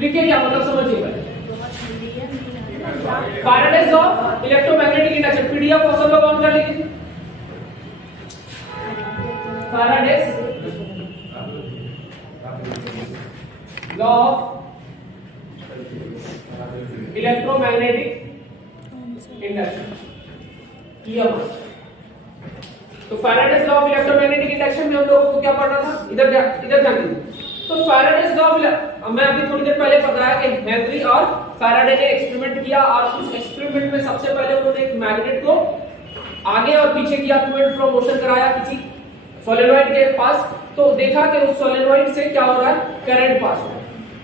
लिखिए क्या मतलब समझिए पहले। Faraday's law of electromagnetic induction, PDF और सब लोग ऑन कर लीजिए। Faraday's law of electromagnetic induction, तो Faraday's law of electromagnetic induction में हम लोगों को क्या पढ़ना था, इधर ध्यान दीजिए। तो फैराडेज लॉ ऑफ, मैं अभी थोड़ी देर पहले बताया कि हेनरी और फैराडे ने एक्सपेरिमेंट किया और उस एक्सपेरिमेंट में सबसे पहले उन्होंने एक मैग्नेट को आगे और पीछे किया, टू एंड फ्रो मोशन कराया किसी सोलेनॉइड के पास, तो देखा कि उस सोलेनॉइड से क्या हो रहा है, करंट पास हो रहा है,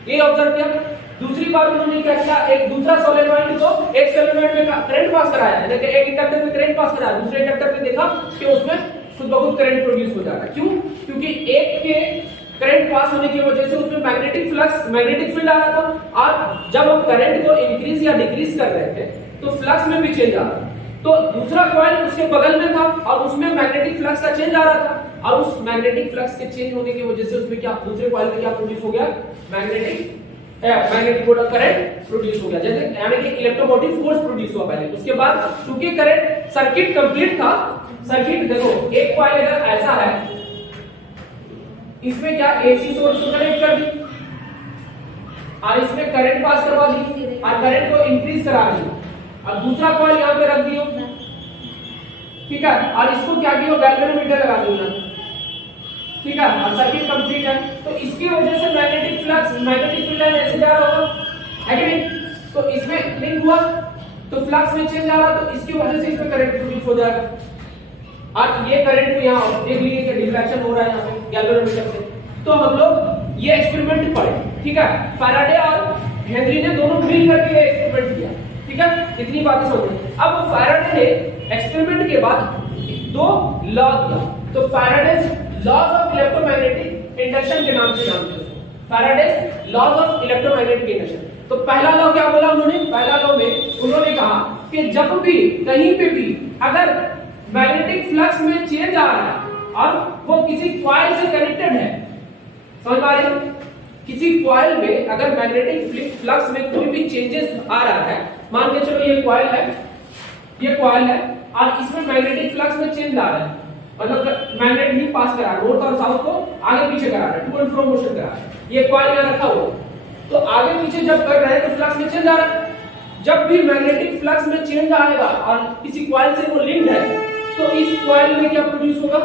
ये ऑब्जर्व किया। दूसरी बार उन्होंने क्या किया, एक दूसरा सोलेनॉइड को एक सोलेनॉइड में करंट पास कराया, यानी कि एक इंडक्टर में करंट पास कराया, दूसरे इंडक्टर में देखा कि उसमें खुद ब खुद करंट प्रोड्यूस हो जा रहा है। क्यों? क्योंकि एक के करंट पास होने की वजह से उसमें मैग्नेटिक फ्लक्स, मैग्नेटिक फील्ड आ रहा था, और जब हम करंट को इंक्रीज या डिक्रीज कर रहे थे तो फ्लक्स में भी चेंज आ रहा था। तो दूसरा कॉइल उसके बगल में था और उसमें मैग्नेटिक फ्लक्स का चेंज आ रहा था, और उस मैग्नेटिक फ्लक्स के चेंज होने की वजह से उसमें क्या, दूसरे कॉइल में क्या प्रोड्यूस हो गया, मैग्नेटिक करंट प्रोड्यूस हो गया, जैसे यानी कि इलेक्ट्रोमोटिव फोर्स प्रोड्यूस हुआ पहले। उसके बाद चूंकि करंट सर्किट कंप्लीट था, सर्किट देखो एक कॉइल अगर ऐसा है, इसमें क्या एसी सोर्स को कनेक्ट कर दी और इसमें करंट पास करवा दी और करंट को इंक्रीज करा दी, और दूसरा कॉइल यहां पे रख दियो, ठीक है, और इसको क्या किया, गैल्वेनोमीटर लगा दिया, ठीक है, और सर्किट कंप्लीट है। तो इसकी वजह से मैग्नेटिक फ्लक्स, मैग्नेटिक फील्ड ऐसे तैयार होगा, है कि नहीं? तो इसमें लिंक हुआ तो फ्लक्स में चेंज आ रहा, तो इसकी वजह से इसमें करंट प्रोड्यूस हो जाएगा, और ये करंट को यहाँ देख लीजिए कि डिफ्लेक्शन हो रहा है यहाँ पे गैल्वेनोमीटर से। तो हम लोग ये एक्सपेरिमेंट पढ़े, ठीक है, फैराडे और हेनरी ने दोनों मिल करके एक्सपेरिमेंट किया, ठीक है, इतनी बातें समझिए। अब फैराडे ने एक्सपेरिमेंट के बाद दो लॉ दिया, तो Faraday's laws of electromagnetic induction के नाम से जानते हैं, Faraday's laws of electromagnetic induction. तो पहला लॉ क्या बोला उन्होंने, पहला लॉ में उन्होंने कहा कि जब भी कहीं पे भी अगर मैग्नेटिक फ्लक्स में चेंज आ रहा है और वो किसी कॉइल से कनेक्टेड है, समझ पा रहे हैं, किसी कॉइल में अगर मैग्नेटिक फ्लक्स में कोई भी चेंजेस आ रहा है, मान के चलो ये कॉइल है, ये कॉइल है और इसमें मैग्नेटिक फ्लक्स में चेंज आ रहा है, मतलब मैग्नेट ही पास करा रहा है, नॉर्थ और साउथ को आगे पीछे करा रहा है, टू एंड फ्रो मोशन करा रहा है, ये कॉइल यहां रखा हुआ, तो आगे पीछे जब कर रहे हैं तो फ्लक्स में चेंज आ रहा है। जब भी मैग्नेटिक फ्लक्स में चेंज आएगा और किसी कॉइल से वो लिंक्ड है, तो इस कॉइल में क्या प्रोड्यूस होगा,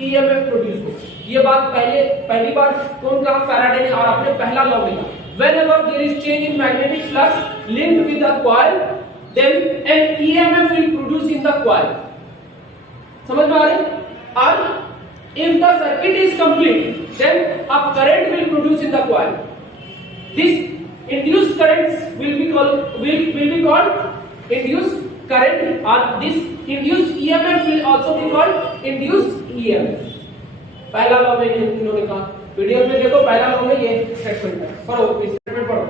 ईएमएफ प्रोड्यूस होगा। ये बात पहली बार कौन कहा, फैराडे ने, और अपने पहला लॉ में कहा, whenever there is change in magnetic flux linked with the coil, then an EMF will produce in the coil. समझ में आ रहे हैं? और if the circuit is complete, then a current will produce in the coil. This induced currents will be called induced current, or this induced EMF will also be called induced EMF. पहला law में इन्होंने कहा, PDF में देखो पहला law में ये statement है, पढ़ो स्टेटमेंट पढ़ो,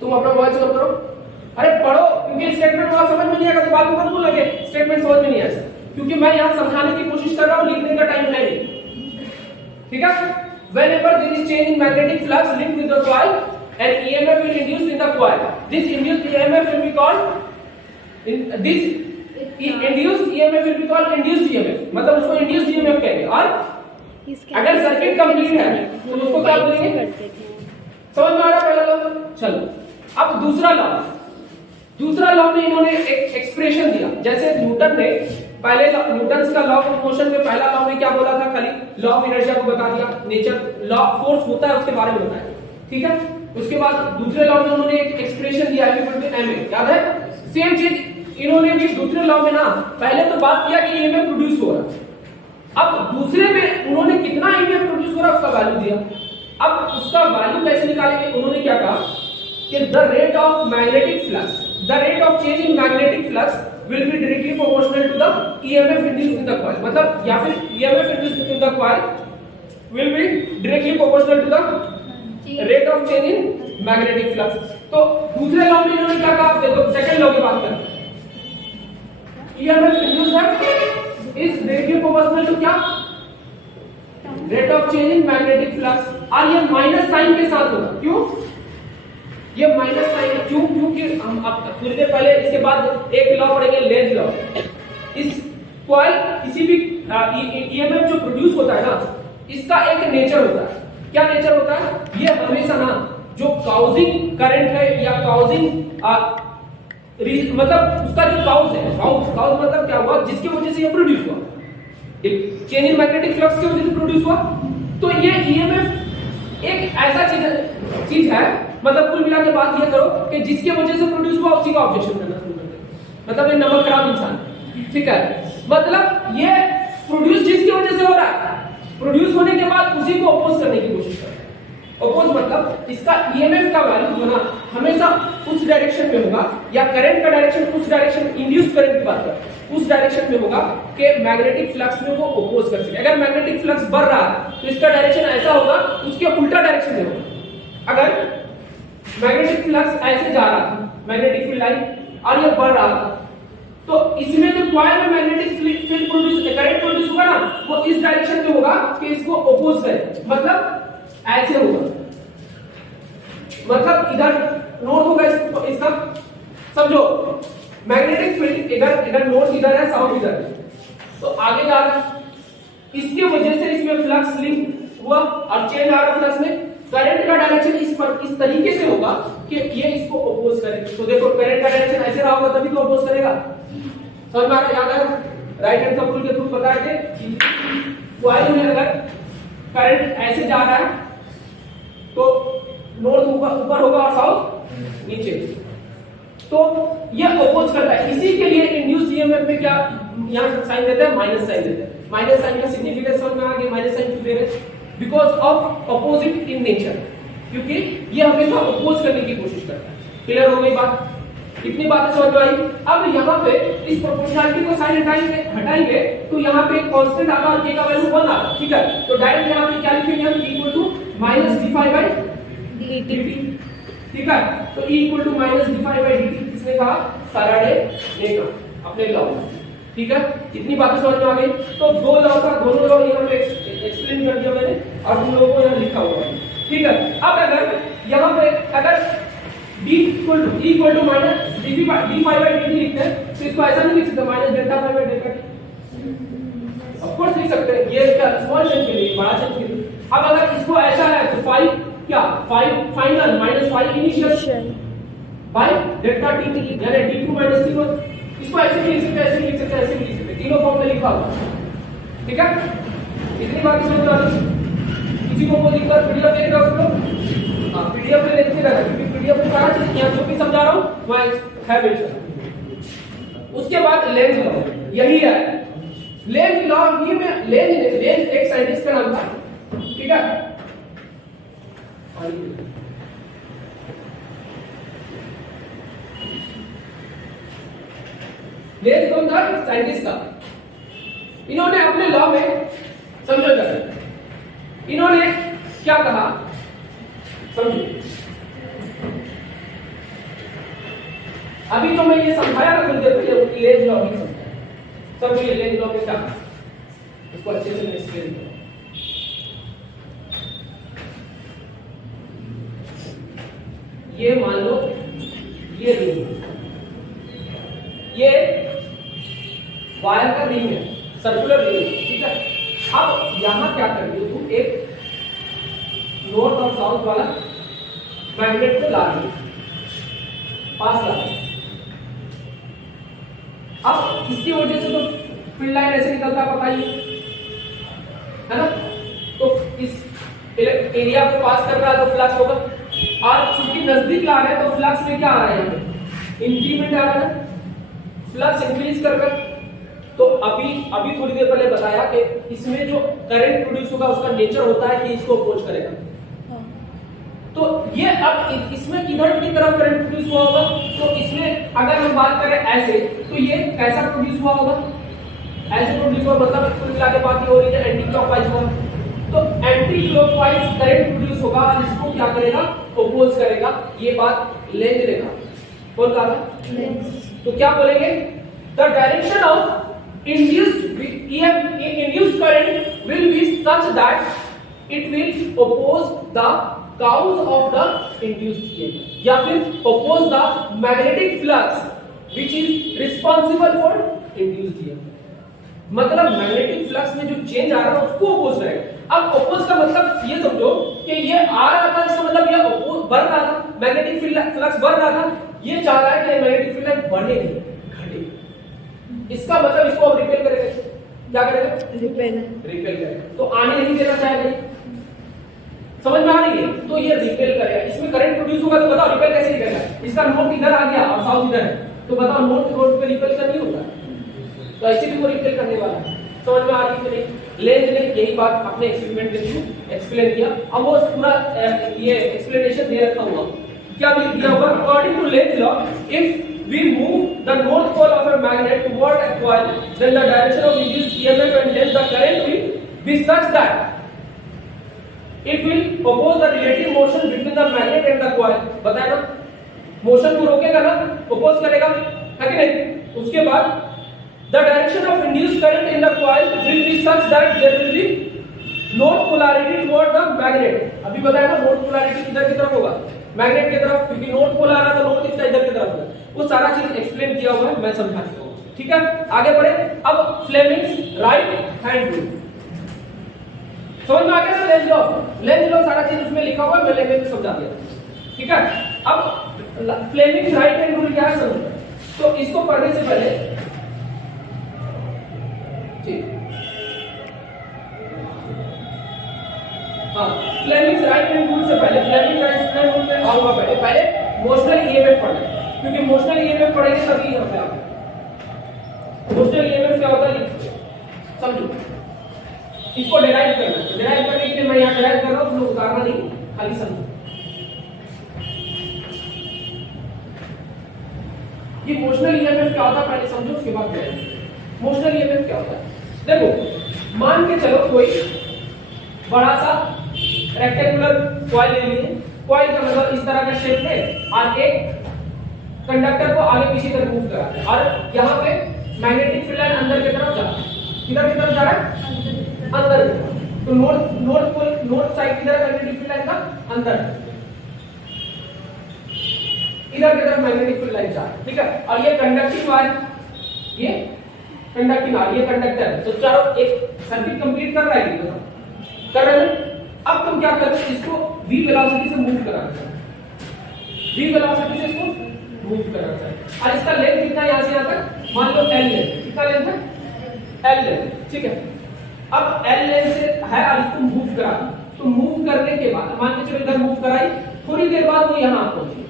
तुम अपना वॉइस ऑन करो, अरे पढ़ो, क्योंकि स्टेटमेंट वहां समझ में नहीं आएगा तो बाद में मत बोलोगे स्टेटमेंट समझ में नहीं आया, क्योंकि मैं यहां समझाने की कोशिश कर रहा हूं, लिखने का टाइम है नहीं, ठीक है। Whenever there is change in magnetic flux linked with the coil, an EMF will induce in the coil. This induced EMF will be called induced EMF, मतलब उसको induced EMF कहेंगे। और अगर सर्किट कंप्लीट है तो उसको क्या बोलेंगे, समझ में आ रहा है पहला लॉ। चलो अब दूसरा लॉ में इन्होंने एक एक्सप्रेशन दिया, जैसे न्यूटन ने पहले न्यूटन्स का लॉ ऑफ मोशन में पहला लॉ में क्या बोला था, खाली लॉ ऑफ इनर्शिया को बता दिया, नेचर लॉ फोर्स होता है उसके बारे में बताया, ठीक है। उसके बाद दूसरे लॉ में उन्होंने एक एक्सप्रेशन दिया ma, याद है, सेम चीज इन्होंने भी दूसरे लॉ में ना पहले तो बात किया कि ईएमएफ प्रोड्यूस हो रहा है, अब दूसरे में उन्होंने कितना ईएमएफ प्रोड्यूस हो रहा है उसका वैल्यू दिया। अब उसका वैल्यू कैसे निकालेंगे, उन्होंने क्या कहा कि the rate of magnetic flux, the rate of change in magnetic flux will be directly proportional to the EMF induced in the coil, मतलब या फिर EMF induced in the coil will be directly proportional to the rate of change in magnetic flux। तो दूसरे law में इन्होंने क्या कहा, देखो सेकंड लॉ की बात करें, EMF induced है is directly proportional to क्या, rate of change in magnetic flux, और ये माइनस साइन के साथ होगा। क्यों ये माइनस साइन? क्यों? क्योंकि हम अब थोड़ी देर पहले इसके बाद एक लॉ पढ़ेंगे, लेंज लॉ। इस कॉइल किसी भी ईएमएफ जो प्रोड्यूस होता है ना, इसका एक नेचर होता है। क्या नेचर होता है? ये हमेशा ना जो काउजिंग करंट है या काउजिंग मतलब उसका जो काउज है, काउज मतलब क्या हुआ, जिसकी वजह से ये प्रोड्यूस हुआ, चेंज इन मैग्नेटिक फ्लक्स की वजह से प्रोड्यूस हुआ। तो ये ईएमएफ एक ऐसा चीज है, मतलब कुल मिला के बात ये करो कि जिसकी वजह से प्रोड्यूस हुआ उसी का ऑब्जेक्शन करना शुरू कर दे। मतलब ये नमक खराब इंसान, ठीक है, मतलब ये प्रोड्यूस जिसकी वजह से हो रहा है, प्रोड्यूस होने के बाद उसी को अपोज करने की कोशिश करता है। अपोज मतलब इसका ईएमएफ का वैल्यू जो ना हमेशा उस डायरेक्शन में होगा, या करंट का डायरेक्शन उस डायरेक्शन, इंड्यूस करंट की बात कर, उस डायरेक्शन में होगा कि मैग्नेटिक फ्लक्स में वो अपोज कर सके। अगर मैग्नेटिक फ्लक्स बढ़ रहा है तो इसका डायरेक्शन ऐसा होगा, उसके उल्टा डायरेक्शन में होगा। अगर मैग्नेटिक फ्लक्स ऐसे जा रहा था, मैग्नेटिक फील्ड लाइन, और ये बढ़ रहा था, तो इसमें जो कॉइल में magnetic field produce, current produce होगा ना, वो इस डायरेक्शन में होगा कि इसको अपोज करे, मतलब ऐसे होगा, मतलब इधर नॉर्थ होगा इसका। समझो मैग्नेटिक फील्ड इधर नॉर्थ इधर है, साउथ इधर है, तो आगे जा रहा है, इसके वजह से इसमें फ्लक्स लिंक हुआ और चेंज आ रहा फ्लक्स में। करंट का डायरेक्शन इस तरीके से होगा कि ये इसको अपोज करे। तो देखो करंट का डायरेक्शन ऐसे रहा होगा तभी तो अपोज करेगा। समझ में आ रहा? याद है राइट हैंड का रूल के थ्रू बताया कि कॉइल में अगर करंट ऐसे जा रहा है तो नॉर्थ ऊपर होगा और साउथ नीचे, तो ये अपोज करता है। इसी के लिए इंड्यूस्ड ईएमएफ में क्या यहां साइन देते हैं, माइनस साइन देते हैं। माइनस साइन का सिग्निफिकेंस समझ में आ गया, माइनस साइन क्यों दे रहे हैं? Because of opposite in nature, क्योंकि ये हमेशा अपोज करने की कोशिश करता है। क्लियर हो गई बात? इतनी बातें समझ में आई। अब यहाँ पे इस प्रोपोर्शनैलिटी को साइन हटाएंगे तो यहाँ पे कांस्टेंट आगा और k का वैल्यू 1 आगा, ठीक है। तो डायरेक्ट यहाँ पे क्या लिखेंगे हम, इक्वल टू माइनस d∅dt, ठीक है। तो E equal to minus d∅dt किसने कहा? फैराडे ने कहा अपने लॉ में, ठीक है। इतनी बातें समझ में आ गई। तो दो लॉ का, दोनों लॉ यहाँ पे एक्सप्लेन कर दिया मैंने और तुम लोगों को यहाँ लिखा हुआ है, ठीक है। अब अगर यहाँ पे अगर d equal to minus d∅dt लिखते हैं तो इसको ऐसा नहीं लिख सकते, minus delta phi by delta t। Of course लिख सकते हैं, ये क्या स्मॉल चेंज के लिए, बड़ा चेंज के लिए। अब अगर इसको ऐसा है तो फाई क्या, phi final minus phi initial by delta t, यानी d2 माइनस d1। इसको ऐसे भी लिख सकते हैं, ऐसे भी लिख सकते हैं, ऐसे भी लिख सकते हैं, तीनों फॉर्म में लिखा हुआ, ठीक है। इतनी बात समझ में आ गई? किसी को कोई दिक्कत? पीडीएफ देख रहे हो सब लोग? हां, पीडीएफ में देखते रहना, क्योंकि पीडीएफ में सारा चीज यहाँ जो भी समझा रहा हूं वो है बेटा। उसके बाद लेंज लॉ, यही है लेंज लॉ। ये में लेंज एक साइंटिस्ट का नाम था, ठीक है। लेंज कौन था? साइंटिस्ट था। इन्होंने अपने लॉ में, समझो जरा, इन्होंने क्या कहा समझो। अभी तो मैं ये समझाया ना कुछ देर पहले, लेंज लॉ भी समझाया। समझो ये लेंज लॉ में क्या, इसको अच्छे से मैं एक्सप्लेन करूं। ये मान लो ये रिंग, ये वायर का रिंग है, सर्कुलर रिंग, ठीक है। अब यहां क्या कर रही हो तुम, एक नॉर्थ और साउथ वाला मैग्नेट को ला रही, पास ला रही। अब इसकी वजह से तो फील्ड लाइन ऐसे निकलता पता ही है ना, तो इस एरिया को पास कर रहा है तो फ्लक्स होगा, और चूंकि नजदीक ला रहे हैं तो फ्लक्स में क्या आ रहा है, इंक्रीमेंट आ रहा है, फ्लक्स इंक्रीज कर रहा है। तो अभी थोड़ी देर पहले बताया कि इसमें जो करंट प्रोड्यूस होगा उसका नेचर होता है कि इसको अपोज करेगा। तो ये अब इसमें किधर की तरफ करंट प्रोड्यूस हुआ होगा, तो इसमें अगर हम बात करें ऐसे, तो ये कैसा प्रोड्यूस हुआ होगा, ऐसे प्रोड्यूस हुआ, मतलब कुल मिला के बात ये हो रही है एंटी क्लॉकवाइज हुआ। तो एंटी क्लॉकवाइज करंट प्रोड्यूस होगा और इसको क्या करेगा, अपोज करेगा। ये बात लेंज ने कहा, कौन कहा? तो क्या बोलेंगे, the direction of induced current will be such that it will oppose the cause of the induced EMF या फिर oppose the magnetic flux which is responsible for induced EMF। मतलब मैग्नेटिक फ्लक्स में जो चेंज आ रहा है उसको oppose करेगा। अब अपोज का मतलब ये समझो कि ये आ रहा था, इसका मतलब ये अपोज बढ़ रहा था, मैग्नेटिक फ्लक्स बढ़ रहा था, ये चाह रहा है कि मैग्नेटिक फ्लक्स बढ़े नहीं घटे। इसका मतलब इसको अब रिपेल करेगा। क्या करेगा? रिपेल करेगा। तो आने नहीं देना चाहेगा। समझ में आ रही है? तो ये रिपेल करेगा। इसमें करंट प्रोड्यूस होगा तो बताओ रिपेल कैसे करेगा? इसका नॉर्थ इधर आ गया और साउथ इधर है, तो बताओ नॉर्थ पे रिपेल का नहीं होगा, तो ऐसे भी वो रिपेल करने वाला है। समझ में आ रही है कि नहीं? लेंज ने यही बात अपने एक्सपेरिमेंट के थ्रू एक्सप्लेन किया। अब वो पूरा ये एक्सप्लेनेशन दे रखा हुआ, क्या दिया हुआ? According to Lenz law, if we move the north pole of a magnet toward a coil, then the direction of induced EMF and hence the current will be such that it will oppose the relative motion between the magnet and the coil। बताया ना, motion को रोकेगा ना, oppose करेगा, है कि नहीं? उसके बाद the direction of induced current in the coil will be such that there will be north polarity toward the magnet। अभी बताया ना, north polarity किधर की तरफ होगा? मैग्नेट की तरफ, क्योंकि नॉर्थ पोल आ रहा था, नॉर्थ इसका इधर की तरफ होगा। वो सारा चीज एक्सप्लेन किया हुआ है, मैं समझा चुका हूं। ठीक है, आगे बढ़े। अब फ्लेमिंग्स राइट हैंड रूल समझ में आ गया ना? लेंज लॉ सारा चीज उसमें लिखा हुआ है, मैं लैंग्वेज में समझा दिया। ठीक है, अब फ्लेमिंग्स राइट हैंड रूल क्या है समझो। तो इसको पढ़ने से पहले ठीक, हाँ, फ्लेमिंग्स राइट हैंड रूल से पहले फ्लेमिंग राइट हैंड रूल में आऊंगा। पहले मोशनल ईएमएफ पढ़े, क्योंकि मोशनल ईएमएफ पढ़ेंगे तभी यहाँ पे आप मोशनल ईएमएफ क्या होता है समझो। इसको डिराइव करना है, डिराइव करने के लिए मैं यहाँ डिराइव कर रहा हूँ, तुम लोग उतारना नहीं, खाली समझो। ये मोशनल ईएमएफ क्या होता है पहले समझो, उसके बाद डिराइव। मोशनल ईएमएफ क्या होता है देखो, मान के चलो कोई बड़ा सा रेक्टेंगुलर कॉइल ले लीजिए। कॉइल का मतलब इस तरह का शेप है और एक कंडक्टर को आगे पीछे तक मूव करा है और यहाँ पे मैग्नेटिक फील्ड लाइन अंदर की तरफ जा रहा है। किधर की तरफ जा रहा है? अंदर की तरफ। तो नॉर्थ साइड की तरफ मैग्नेटिक फील्ड लाइन का अंदर, इधर की तरफ मैग्नेटिक फील्ड लाइन जा रहा है। ठीक है, और ये कंडक्टिंग वायर, ये कंडक्टिंग वायर, ये कंडक्टर है। तो चारों एक सर्किट कंप्लीट कर रहा है, ये कर रहे हैं। अब तुम क्या करते हो, इसको v वेलोसिटी से मूव कराना है, v वेलोसिटी से इसको मूव कराना है। और इसका लेंथ कितना है यहां से यहां तक? मान लो l लेंथ। कितना लेंथ है? l length. ठीक है, अब l लेंथ से है और इसको मूव करा, तो मूव करने के बाद मान के चलो इधर मूव कराई, थोड़ी देर बाद वो यहां पहुंची,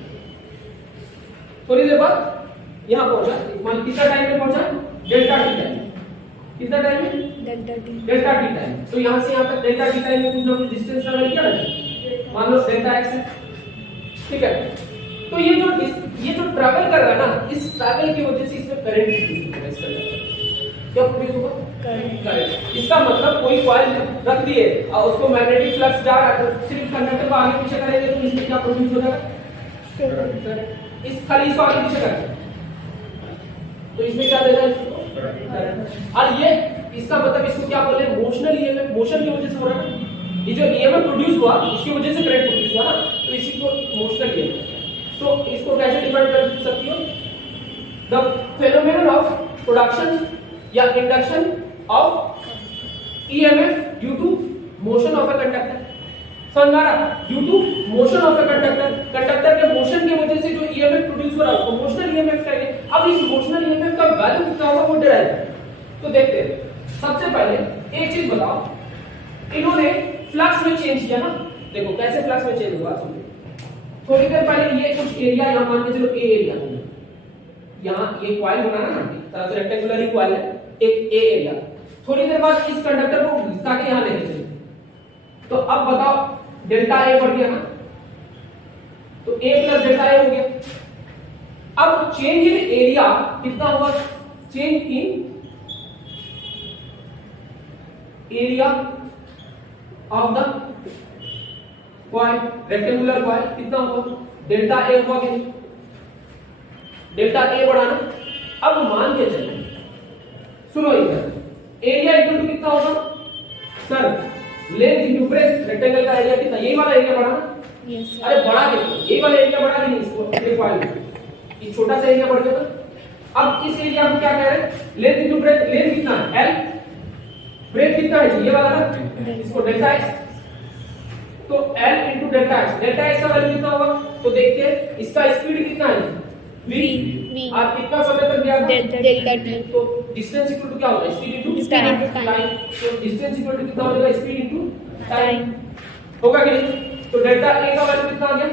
थोड़ी देर बाद यहां पहुंचा। मान कितना टाइम में पहुंचा? Delta T time. कितना टाइम में? Delta T time. तो यहां से यहां तक डेल्टा टी टाइम में कुछ ना कुछ डिस्टेंस ट्रैवल किया है, मान लो डेल्टा एक्स है। ठीक है, तो ये जो ट्रैवल कर रहा है ना, इस ट्रैवल की वजह से इसमें करंट प्रोड्यूस होगा। इसका क्या प्रोड्यूस होगा? करंट। इसका मतलब कोई कॉइल रख दिए और उसको मैग्नेटिक फ्लक्स जा रहा है, तो सिर्फ कंडक्टर को आगे पीछे करेंगे तो इसमें क्या प्रोड्यूस हो जाएगा? इस खाली इसको आगे पीछे करेंगे तो इसमें क्या देगा? इसको करंट। और ये इसका मतलब इसको क्या बोले? Motional EMF. मोशन की वजह से हो रहा है ना, ये जो ईएमएफ प्रोड्यूस हुआ उसकी वजह से करंट प्रोड्यूस हुआ ना, तो इसी को मोशनल ईएमएफ। तो इसको कैसे डिफाइन कर सकती हो? द फेनोमेनन ऑफ प्रोडक्शन या induction of EMF due to motion of a conductor. समझ आ रहा? Due to motion of a conductor, conductor के मोशन की वजह से जो ईएमएफ प्रोड्यूस हो रहा है उसको मोशनल ईएमएफ कहेंगे। अब इस मोशनल ईएमएफ का वैल्यू कितना होगा वो डिराइव। तो देखते हैं, सबसे पहले एक चीज बताओ, इन्होंने फ्लक्स में चेंज किया ना, देखो कैसे फ्लक्स में चेंज हुआ। सुनिए, थोड़ी देर पहले ये कुछ एरिया यहां मान के चलो ए एरिया होगा, यहां ये कॉइल बनाना ना, तरह से रेक्टेंगुलर ही कॉइल है, एक ए एरिया। थोड़ी देर बाद इस कंडक्टर को घिसका के यहां लेके चले, तो अब बताओ डेल्टा ए बढ़ गया ना, तो ए प्लस डेल्टा ए हो गया। अब चेंज इन एरिया कितना हुआ? Change in area of the coil, rectangular coil कितना हुआ? डेल्टा ए हुआ कि नहीं? डेल्टा ए बढ़ाना। अब मान के चले, सुनो इधर, एरिया इक्वल टू कितना होगा sir? Length into breadth, rectangle का एरिया कितना, यही वाला एरिया बड़ा ना, यस अरे बड़ा कितना, यही वाला एरिया बड़ा कि नहीं, इसको एक पॉइंट ये छोटा सा एरिया बढ़ गया था। अब इस एरिया को क्या कह रहे हैं, लेंथ इंटू ब्रेथ, लेंथ कितना है l, ब्रेथ कितना है ये वाला ना, इसको डेल्टा x, तो l into delta x, delta x का वैल्यू कितना होगा, तो देखते हैं इसका स्पीड कितना है v, और कितना समय तक गया डेल्टा टी, तो डिस्टेंस इक्वल टू क्या होगा, speed into Speed into time, time. तो डिस्टेंस इक्वल टू कितना हो जाएगा, स्पीड इनटू टाइम होगा कि नहीं, तो डेल्टा a का वैल्यू कितना आ गया,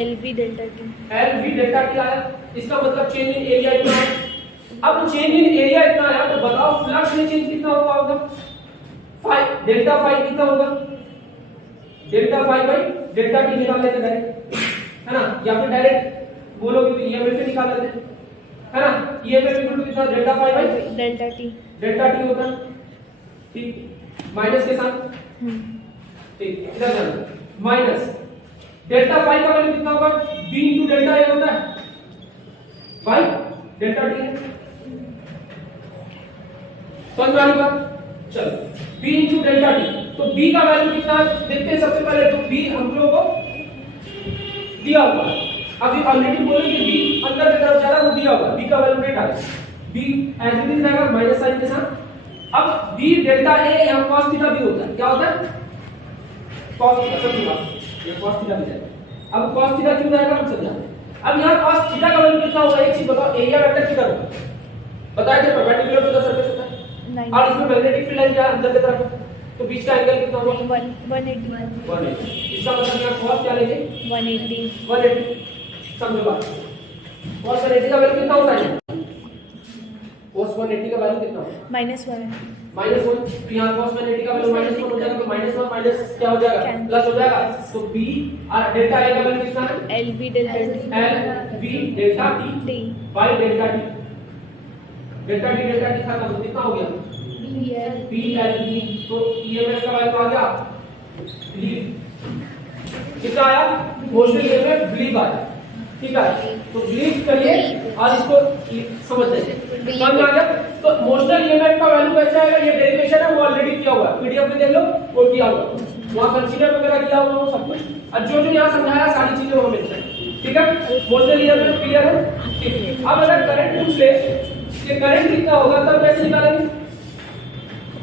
L V delta T, L V delta T आया, इसका मतलब चेंज इन एरिया इतना है। अब चेंज इन एरिया इतना आया तो बताओ फ्लक्स में चेंज कितना होगा, फाई डेल्टा फाई कितना होगा, delta phi by delta T निकाल लेते डायरेक्ट, है ना, या फिर डायरेक्ट बोलोगे तो ईएमएफ से निकाल लेते, है ना, ईएमएफ इक्वल टू कितना, delta phi by delta T, delta T होता है, ठीक, माइनस के साथ, ठीक, इधर जाना माइनस डेल्टा फाई का वैल्यू कितना होगा, b इंटू डेल्टा ए होता है बाई डेल्टा टी है, समझ में आ रही बात, चलो b इंटू डेल्टा टी, तो b का वैल्यू कितना है देखते हैं सबसे पहले, तो b हम लोगों को दिया हुआ है, अभी ऑलरेडी बोले कि b अंदर की तरफ जा रहा है वो दिया हुआ है, b का वैल्यू नहीं डालें, b एज इट इज रहेगा माइनस साइन के साथ, अब b डेल्टा a यहां cos थीटा भी होता है, क्या होता है cos थीटा, समझिए ये cos थीटा भी जाएगा, अब cos थीटा क्यों जाएगा हम समझाते हैं, अब यहाँ cos थीटा का वैल्यू कितना होगा, एक चीज बताओ, एरिया वेक्टर कितना होगा, बताया कि परपेंडिकुलर टू द सरफेस होता है, और इसमें मैग्नेटिक फील्ड है अंदर की तरफ, तो बीच का एंगल कितना होगा, 180, इसका मतलब यहाँ cos क्या लेंगे 180, समझो बात, cos 180 का वैल्यू कितना होता है, cos 180 का वैल्यू कितना होगा -1, तो यहाँ cos 180 का वैल्यू -1 हो जाएगा, तो -1 माइनस क्या हो जाएगा, प्लस हो जाएगा, तो b और डेल्टा a का वैल्यू कितना है, L V delta LV delta t bye delta t, delta t था तो कितना हो गया, BLV, तो EMF का वैल्यू आ गया बिलीव, कितना आया, मोशनल EMF बिलीव आया, ठीक है, तो बिलीव करिए और इसको समझ जाइए, समझ में आ गया, तो मोशनल EMF का वैल्यू कैसे आएगा, ये डेरिवेशन है वो ऑलरेडी किया हुआ है, पीडीएफ में देख लो वो किया हुआ है, वहां कंसीडर वगैरह किया हुआ है सब कुछ, और जो जो यहां समझाया सारी चीजें वहां मिलती हैं, ठीक है, मोशनल EMF क्लियर है, ठीक है, अब अगर करंट पूछ ले कि करंट कितना होगा तब कैसे निकालेंगे,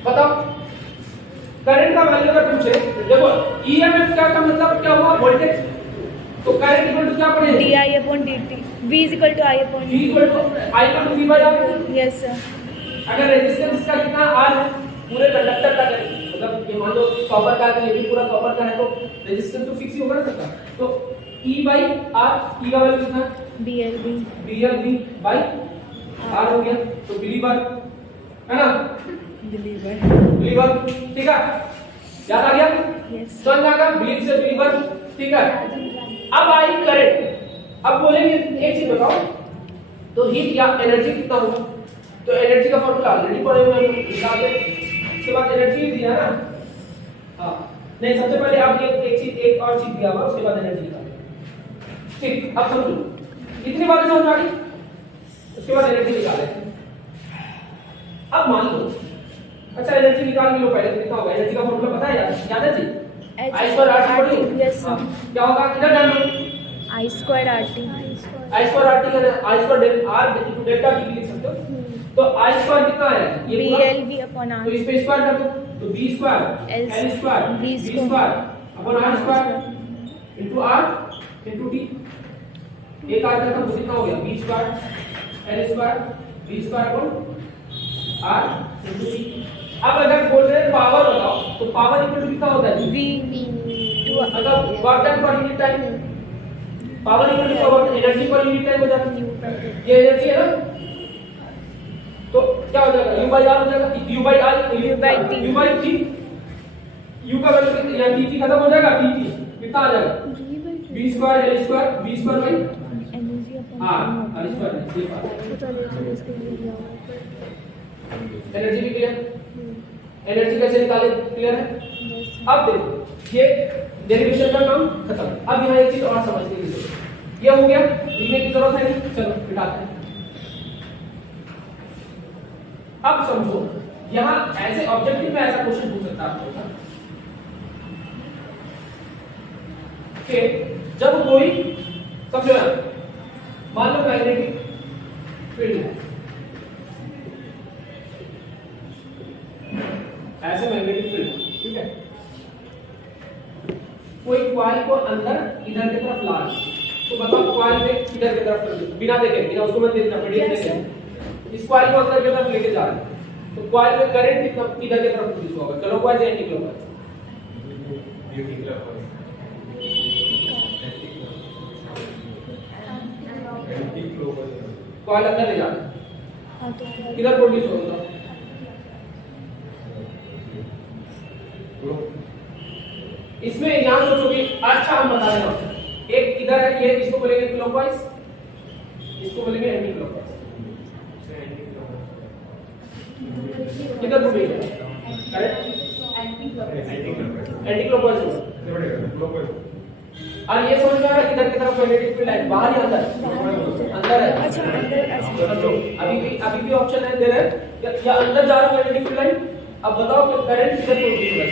बताओ, करंट का वैल्यू अगर पूछे, देखो EMF क्या का मतलब क्या हुआ, वोल्टेज, तो करंट इक्वल टू क्या पड़ेगा, D I upon D T, V is equal to I upon V equal to I equal to V by R, yes sir, अगर रेजिस्टेंस का कितना R है पूरे कंडक्टर का करें, मतलब ये मान लो कॉपर का है, ये भी पूरा कॉपर का है, तो रेजिस्टेंस तो फिक्स ही होगा ना सबका, तो E बाय R, E का वैल्यू कितना है, BLV बाय R हो गया, तो बिलीवर है ना, बिलीवर, ठीक है, याद आ गया, यस, समझ आ गया, बिलीव से बिलीवर, ठीक है, अब आई करंट, अब बोलेंगे एक चीज बताओ, तो हीट या एनर्जी कितना होगा, तो एनर्जी का फॉर्मूला ऑलरेडी पढ़े हुए हैं निकाल दे, उसके बाद एनर्जी दिया ना, हां नहीं सबसे पहले आप एक चीज एक और चीज दिया हुआ उसके बाद एनर्जी निकालें, ठीक, अब समझो इतनी बातें समझ आ गई, उसके बाद एनर्जी निकालें, अब मान लो अच्छा एनर्जी निकाल लो, पहले कितना होगा, एनर्जी का फॉर्मूला पता है याद है जी, I स्क्वायर RT पढ़ी, यस सर, क्या होगा इधर डालना, I square RT, I square RT का I square R into delta T लिख सकते हो, तो I स्क्वायर कितना है ये पूरा BLV अपॉन R, तो इस पे स्क्वायर कर दो, तो B square L square B square upon R square into R into T, एक R का तो कितना हो गया B square L square B square upon R into T, अब अगर बोल रहे हैं पावर बताओ, तो पावर इक्वल टू कितना होता है V टू मतलब work done per unit time, power equal to power energy per unit time हो जाता है, ये एनर्जी है ना, तो क्या हो जाएगा U बाय R हो जाएगा, U by R U by T, U का वैल्यू या T खत्म हो जाएगा, T कितना आ जाएगा B square L square B square by energy upon हां R स्क्वायर, एनर्जी भी क्लियर, एनर्जी कैसे निकाले क्लियर है, अब देखो ये डेरिवेशन का काम खत्म, अब यहाँ एक चीज और समझने की जरूरत है, ये हो गया, लिखने की जरूरत है नहीं, चलो मिटाते हैं, अब समझो यहाँ ऐसे ऑब्जेक्टिव में ऐसा क्वेश्चन पूछ सकता है आपको, कि जब कोई समझो यार, मान लो मैग्नेटिक फील्ड है, ऐसे मैग्नेटिक फील्ड, ठीक है, कोई कॉइल को अंदर इधर की तरफ ला रहा है, तो बताओ कॉइल में किधर की तरफ, बिना देखे, बिना उसको मत देखना, पीडीएफ देखें, इस कॉइल को अंदर की तरफ लेके जा रहे हैं, तो कॉइल में करंट कितना किधर की तरफ प्रोड्यूस होगा, क्लॉकवाइज या एंटी क्लॉकवाइज? कॉइल अंदर ले जा रहे हैं, हाँ तो किधर प्रोड्यूस होगा? इसमें यहां सोचो कि अच्छा हम बता रहे हैं, एक इधर है, ये इसको बोलेंगे क्लॉकवाइज, इसको बोलेंगे एंटी क्लॉकवाइज। किधर प्रोड्यूस होगा? करेक्ट, एंटी क्लॉकवाइज होगा। और ये समझ में आ रहा है किधर की तरफ मैग्नेटिक फील्ड है, बाहर या अंदर? अंदर है। अच्छा अंदर ऐसा समझो, अभी भी ऑप्शन है दे रहे हैं या अंदर जा रहा है मैग्नेटिक फील्ड लाइन। अब बताओ कि करंट किधर प्रोड्यूस होगा?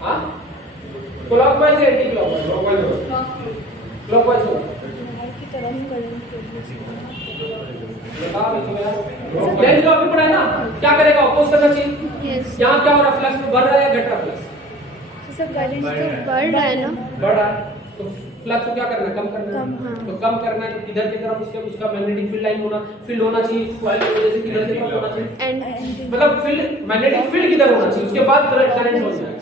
हां, क्लॉकवाइज या एंटी क्लॉकवाइज? क्लॉकवाइज होगा। बाहर की तरफ करंट प्रोड्यूस बता दो यार, लेंथ लॉ भी पढ़ा है ना, क्या करेगा? अपोज करना चाहिए। यस यहां क्या हो रहा है, फ्लक्स बढ़ रहा है या घट रहा है? फ्लक्स सर करंट तो बढ़ रहा है ना, बढ़ रहा है, तो फ्लक्स को क्या करना है? कम करना है। कम, हाँ। तो कम करना है तो किधर की तरफ उसका मैग्नेटिक फील्ड लाइन होना, फील्ड होना चाहिए, कॉइल की वजह से किधर की तरफ होना चाहिए, एंड मतलब फील्ड, मैग्नेटिक फील्ड किधर होना चाहिए, उसके बाद करंट हो जाए।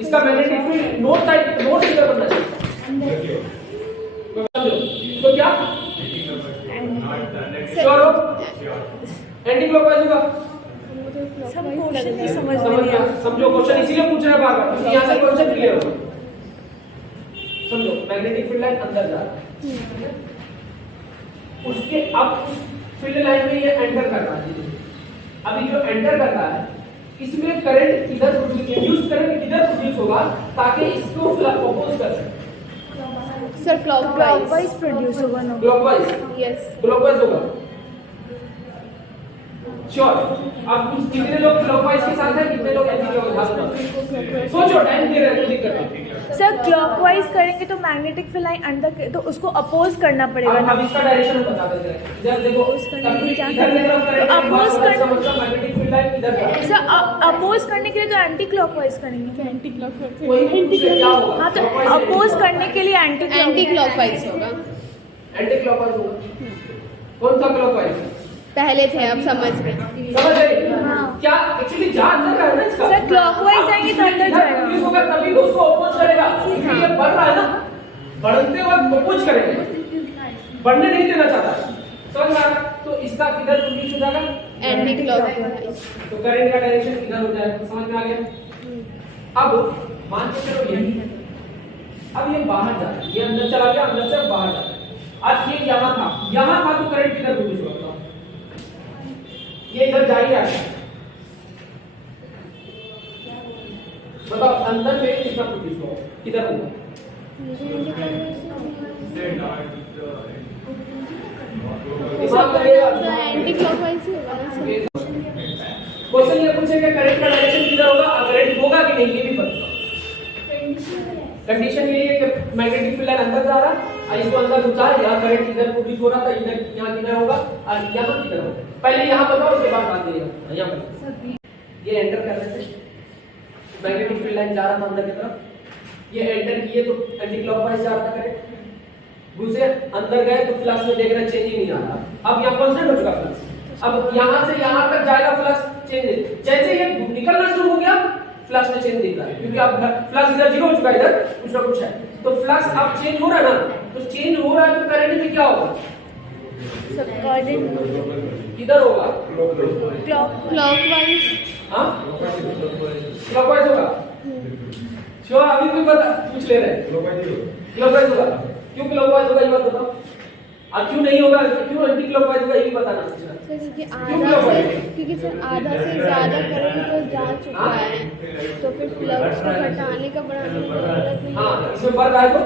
इसका magnetic field north side, north किधर बनना चाहिए? तो समझो, तो क्या श्योर हो? एंटी क्लॉकवाइज होगा। सब क्वेश्चन ही समझ में नहीं आ रहा। समझो, क्वेश्चन इसीलिए पूछ रहे हैं बार-बार, क्योंकि यहां से कॉन्सेप्ट क्लियर होगा। समझो, मैग्नेटिक फील्ड लाइन अंदर जा रहा है, उसके अब उस फील्ड लाइन में ये एंटर कर रहा है। अभी जो एंटर कर रहा है, इसमें करंट किधर प्रोड्यूस, इंड्यूस करंट किधर प्रोड्यूस होगा ताकि इसको अपोज कर सके? सर क्लॉकवाइज प्रोड्यूस होगा ना? क्लॉकवाइज, यस क्लॉकवाइज होगा। श्योर। अब कुछ कितने लोग क्लॉकवाइज के साथ हैं, कितने लोग एंटी क्लॉकवाइज? सोचो, टाइम दे रहे हैं, कोई दिक्कत नहीं। सर क्लॉकवाइज करेंगे तो मैग्नेटिक फील्ड लाइन अंदर, तो उसको अपोज करना पड़ेगा ना? अब इसका डायरेक्शन बता देते हैं। इधर देखो, करने के लिए क्या इधर की तरफ करेंगे, अपोज इसका मतलब मैग्नेटिक फील्ड लाइन इधर जा रही है। सर अपोज करने के लिए तो एंटी क्लॉकवाइज करेंगे। एंटी क्लॉकवाइज वही क्या होगा? हाँ, तो अपोज करने के लिए एंटी क्लॉकवाइज होगा। एंटी क्लॉकवाइज होगा। कौन सा क्लॉकवाइज? पहले थे, अब समझ गए। समझ गए? हाँ। क्या एक्चुअली जा अंदर है ना इसका? सर क्लॉकवाइज आएंगे तो अंदर जाएगा। पुलिस होगा तभी तो उसको अपोज करेगा, क्योंकि ये बढ़ रहा है ना, बढ़ते वक्त अपोज करेंगे, बढ़ने नहीं देना चाहता। समझ आ रहा? तो इसका किधर प्रोड्यूस हो जाएगा? Anti clockwise. तो करंट का डायरेक्शन किधर हो जाएगा? समझ में आ गया? अब मान के चलो यही है, अब ये बाहर जा रहा है, ये अंदर चला गया, अंदर से बाहर जा रहा है। अब ये यहाँ था तो करंट किधर प्रोड्यूस होगा? ये इधर जा ही रहा है, बताओ अंदर में कितना प्रोड्यूस होगा, किधर होगा? एंटी क्लॉकवाइज ही होगा ना सर? क्वेश्चन ये पूछेगा करंट का डायरेक्शन किधर होगा, करंट होगा कि नहीं ये भी बताओ। कंडीशन ये है कि मैग्नेटिक फील्ड लाइन अंदर जा रहा है और इसको अंदर घुसा, यहाँ करंट इधर प्रोड्यूस हो रहा था, इधर यहाँ किधर होगा और यहाँ किधर होगा? पहले यहाँ बताओ, उसके बाद बात करिएगा। यहाँ बताओ, ये एंटर कर रहे थे, मैग्नेटिक फील्ड लाइन जा रहा था अंदर की तरफ, ये एंटर किए तो एंटी क्लॉकवाइज जा रहा था करंट, घुसे अंदर गए तो फ्लक्स में देख रहे चेंज ही नहीं आ रहा। अब यहाँ कांस्टेंट हो चुका फ्लक्स, अब यहाँ से यहाँ तक जाएगा फ्लक्स चेंज, जैसे ये निकलना शुरू हो गया फ्लक्स में चेंज दिख रहा है, क्योंकि अब फ्लक्स इधर जीरो हो चुका है, इधर कुछ ना कुछ है, तो फ्लक्स अब चेंज हो रहा है ना, तो चेंज हो रहा है तो करंट में क्या होगा? सब करंट किधर होगा? क्लॉकवाइज। हाँ, क्लॉकवाइज होगा। श्योर? अभी भी पता पूछ ले रहे हैं, क्लॉकवाइज होगा। क्यों क्लॉकवाइज होगा ये बात बताओ, और क्यों नहीं होगा, क्यों एंटी क्लॉकवाइज होगा ये भी बताना है। सर क्योंकि सर आधा से ज्यादा करंट तो जा चुका है, तो फिर फ्लक्स को घटाने का बढ़ाने की जरूरत नहीं है। हाँ, इसमें बढ़ रहा है तो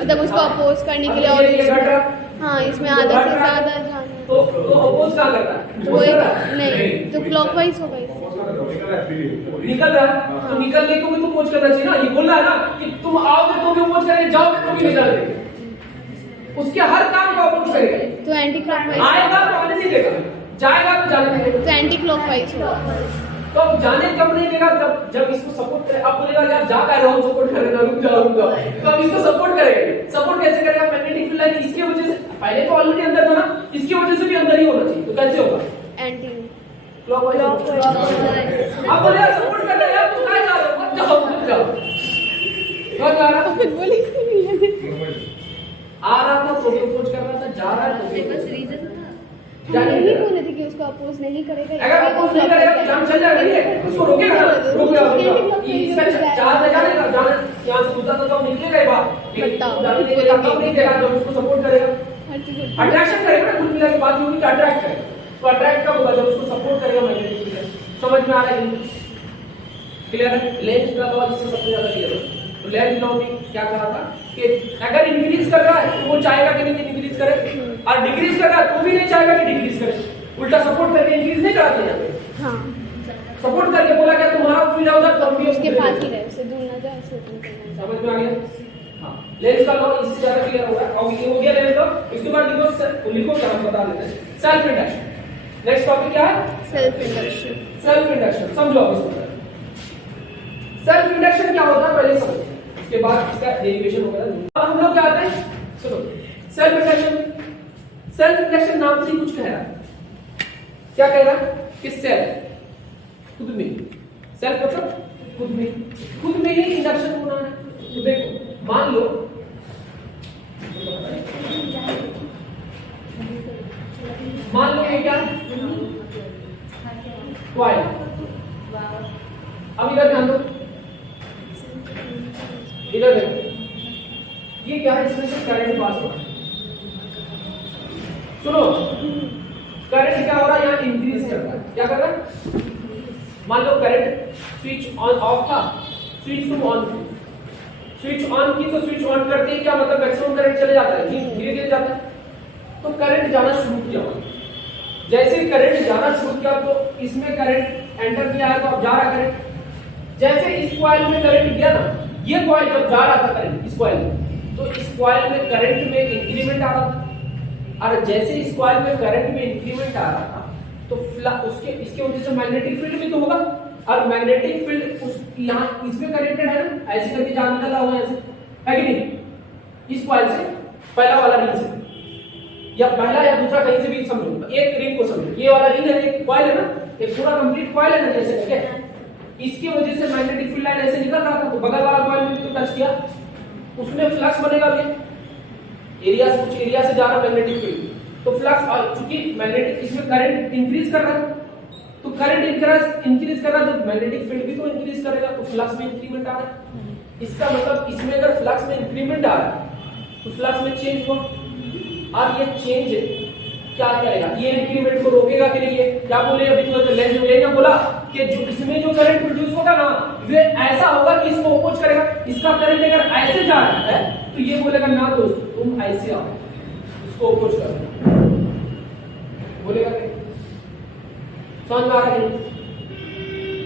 मतलब उसको अपोज करने के लिए, और ये घट रहा, हाँ इसमें आधा से ज्यादा जाना तो अपोज कहाँ कर रहा है? वो नहीं, तो क्लॉकवाइज होगा। निकल रहा है तो निकलने को भी तो अपोज करना चाहिए ना। ये बोलना है ना कि तुम आओगे तो भी अपोज करेंगे, जाओगे तो भी नहीं जाने देंगे। उसके हर काम को अपोज करेगा। तो एंटी क्लॉकवाइज आएगा तो आने नहीं देगा, जाएगा तो जाने नहीं देगा। तो एंटी क्लॉकवाइज होगा। तो अब जाने कब नहीं देगा, जब इसको सपोर्ट करे। अब बोलेगा यार जा कर रहा हूं, सपोर्ट कर रहा हूं, रुक जाओ। तो अब इसको सपोर्ट करेगा। सपोर्ट कैसे करेगा? मैग्नेटिक फील्ड लाइन इसकी वजह से, पहले तो ऑलरेडी अंदर था ना, इसकी वजह से भी अंदर ही होना चाहिए। तो कैसे होगा? Anti clockwise. अब बोलेगा सपोर्ट कर रहा है, तुम कहां जा रहे हो? जाओ रुक जाओ। कहां जा रहा? फिर बोले आ रहा था तो भी अपोज कर रहा था, जा रहा है तो भी बस रीजन नहीं बोले थे कि उसको अपोज नहीं करेगा। अगर अपोज नहीं करेगा तो जान चल जाएगा। ये उसको रोकेगा ना, रोकेगा। इसका चार बजा देगा, जाने यहां से गुजरता तो निकलेगा ही बाहर। जाने देगा कब नहीं देगा जब उसको सपोर्ट करेगा, अट्रैक्शन करेगा ना। कुल मिला के बात ये होगी कि अट्रैक्ट करेगा। तो अट्रैक्ट कब होगा? जब उसको सपोर्ट करेगा मैग्नेटिक फील्ड। समझ में आ रहा है? क्लियर है? लेंथ का लॉ इससे सबसे ज्यादा क्लियर है। तो लेंथ लॉ में क्या कहा था कि अगर इंक्रीज कर रहा है तो वो चाहेगा कि नहीं इंक्रीज करे, और डिक्रीज कर रहा है तो भी नहीं चाहेगा कि डिक्रीज करे। उल्टा सपोर्ट करके इंक्रीज नहीं कराते यहाँ पे। हाँ सपोर्ट करके बोला क्या तुम्हारा फील्ड है उधर, तो भी उसके पास ही रहे, उससे दूर ना जाए, उससे दूर करना। समझ में आ गया? हाँ, लेंथ का लॉ इससे ज्यादा क्लियर होगा। अब ये हो गया लेंथ लॉ। इसके बाद लिखो क्या हम बता देते हैं, सेल्फ इंडक्शन। नेक्स्ट टॉपिक क्या है? Self induction. सेल्फ इंडक्शन समझो अब इसको। सेल्फ इंडक्शन क्या होता है पहले समझो, उसके बाद इसका डेरिवेशन होगा। अब हम लोग क्या आते हैं, सुनो। सेल्फ इंडक्शन, सेल्फ इंडक्शन नाम से ही कुछ कह रहा है। क्या कह रहा है? कि सेल्फ खुद में, सेल्फ मतलब खुद में ही इंडक्शन होना है। तो देखो मान लो ये क्या कॉइल। अब इधर ध्यान दो, इधर देखो ये क्या है, इसमें से करंट पास हो रहा है। सुनो, करंट क्या हो रहा है यहाँ? इंक्रीज कर रहा है। क्या कर रहा है? मान लो करंट स्विच ऑन ऑफ था, स्विच टू ऑन की, स्विच ऑन की तो स्विच ऑन करते ही क्या मतलब मैक्सिमम करंट चले जाता है, धीरे धीरे जाता है। तो करंट जाना शुरू किया, जैसे करंट जाना शुरू किया तो इसमें करंट एंटर किया है तो अब जा रहा करंट। जैसे इस कॉइल में करंट गया ना, ये कॉइल जब जा रहा था करंट इस कॉइल में, तो इस कॉइल में करंट में इंक्रीमेंट आ रहा था। और जैसे इस कॉइल में करंट में इंक्रीमेंट आ रहा था तो उसके इसके वजह से मैग्नेटिक फील्ड भी तो होगा। और मैग्नेटिक फील्ड उस यहाँ इसमें कनेक्टेड है ना, ऐसे करके जा निकला हुआ है, ऐसे है कि नहीं? इस कॉइल से पहला वाला रिंग से, या पहला या दूसरा कहीं से भी समझो, एक रिंग को समझो। ये वाला रिंग है, एक कॉइल है ना, एक पूरा कंप्लीट कॉइल है ना, जैसे करके इसकी वजह से मैग्नेटिक फील्ड लाइन ऐसे निकल रहा था। तो बगल वाला कॉइल में भी तो टच किया, उसमें फ्लक्स बनेगा भी, एरिया से कुछ एरिया से जा रहा मैग्नेटिक फील्ड, तो फ्लक्स। और चूंकि मैग्नेटिक इसमें करंट इंक्रीज कर रहा है, तो करंट इंक्रीज कर रहा है तो मैग्नेटिक फील्ड भी तो इंक्रीज करेगा, तो फ्लक्स में इंक्रीमेंट आ रहा है। इसका मतलब इसमें अगर फ्लक्स में इंक्रीमेंट आ रहा है तो फ्लक्स में चेंज हुआ, और ये चेंज क्या करेगा? ये इंक्रीमेंट को रोकेगा कि नहीं? ये क्या बोले अभी तो लेंथ में ना बोला कि जो इसमें जो करंट प्रोड्यूस होगा ना, ये ऐसा होगा कि इसको अपोज करेगा। इसका करंट अगर ऐसे जा रहा है तो ये बोलेगा ना दोस्त तुम ऐसे आओ, इसको अपोज करो, बोलेगा कि समझ में आ रहा है?